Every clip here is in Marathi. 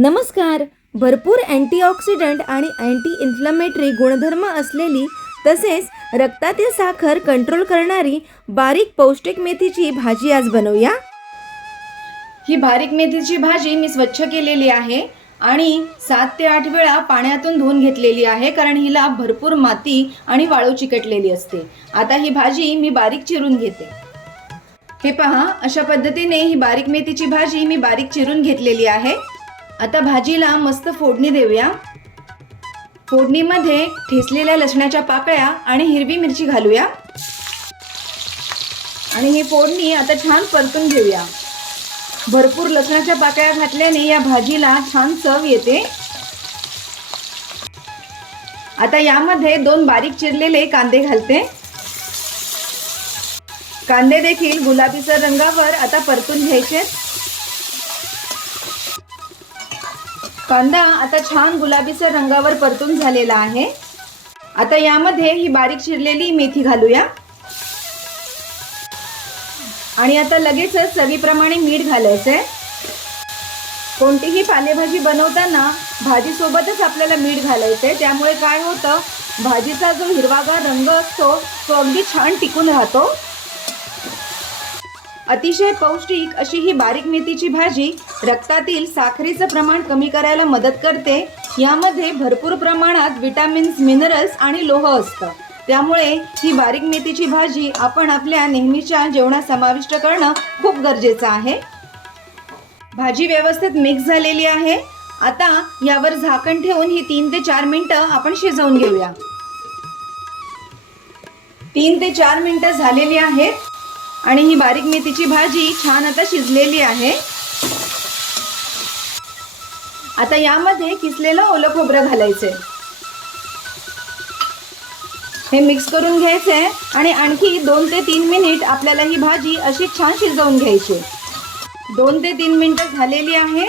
नमस्कार. भरपूर अँटीऑक्सिडंट आणि अँटी इन्फ्लमेटरी गुणधर्म असलेली तसेच रक्तातील साखर कंट्रोल करणारी बारीक पौष्टिक मेथीची भाजी आज बनवूया. ही बारीक मेथीची भाजी मी स्वच्छ केलेली आहे आणि सात ते आठ वेळा पाण्यातून धुवून घेतलेली आहे कारण हिला भरपूर माती आणि वाळू चिकटलेली असते. आता ही भाजी मी बारीक चिरून घेते. हे पहा अशा पद्धतीने ही बारीक मेथीची भाजी मी बारीक चिरून घेतलेली आहे. आता भाजीला मस्त फोडणी देऊया. फोडणीमध्ये ठेचलेल्या लसणाच्या पाकळ्या आणि हिरवी मिरची घालूया. आणि ही फोडणी आता छान परतून घेऊया. भरपूर लसणाच्या पाकळ्या घातल्याने या भाजीला छान चव येते. आता यामध्ये दोन बारीक चिरलेले कांदे घालते. कांदे देखील गुलाबीच्या रंगावर आता परतून घ्यायचे. कांदा आता छान गुलाबीसर रंगावर परतून झालेला आहे. आता यामध्ये ही बारीक चिरलेली मेथी घालूया. आणि आता लगेचच चवीप्रमाणे मीठ घालायचंय. कोणतीही पालेभाजी बनवताना भाजीसोबतच आपल्याला मीठ घालायचंय. त्यामुळे काय होतं भाजीचा जो हिरवागार रंग असतो तो अगदी छान टिकून राहतो. अतिशय पौष्टिक अशी ही बारीक मेथीची भाजी रक्तातील साखरेचं प्रमाण कमी करायला मदत करते. यामध्ये भरपूर प्रमाणात विटॅमिन्स मिनरल्स आणि लोह असतं. त्यामुळे ही बारीक मेथीची भाजी आपण आपल्या नेहमीच्या जेवणात समाविष्ट करणं खूप गरजेचं आहे. भाजी व्यवस्थित मिक्स झालेली आहे. आता यावर झाकण ठेवून ही तीन ते चार मिनिटं आपण शिजवून घेऊया. तीन ते चार मिनिटं झालेली आहेत. आणि ही बारीक मेथीची भाजी छान आता शिजलेली आहे. आता यामध्ये किसलेलं ओलं खोबरं घालायचं हे मिक्स करून घ्यायचंय आणि आणखी दोन ते तीन मिनिट आपल्याला ही भाजी अशी छान शिजवून घ्यायची दोन ते तीन मिनिटं झालेली आहे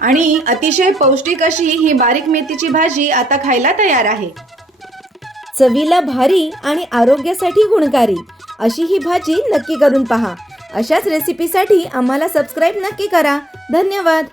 आणि अतिशय पौष्टिक अशी ही बारीक मेथीची भाजी आता खायला तयार आहे. चवीला भारी आणि आरोग्यासाठी गुणकारी. अशी ही भाजी नक्की करून पहा. अशाच रेसिपीसाठी आम्हाला सबस्क्राईब नक्की करा. धन्यवाद.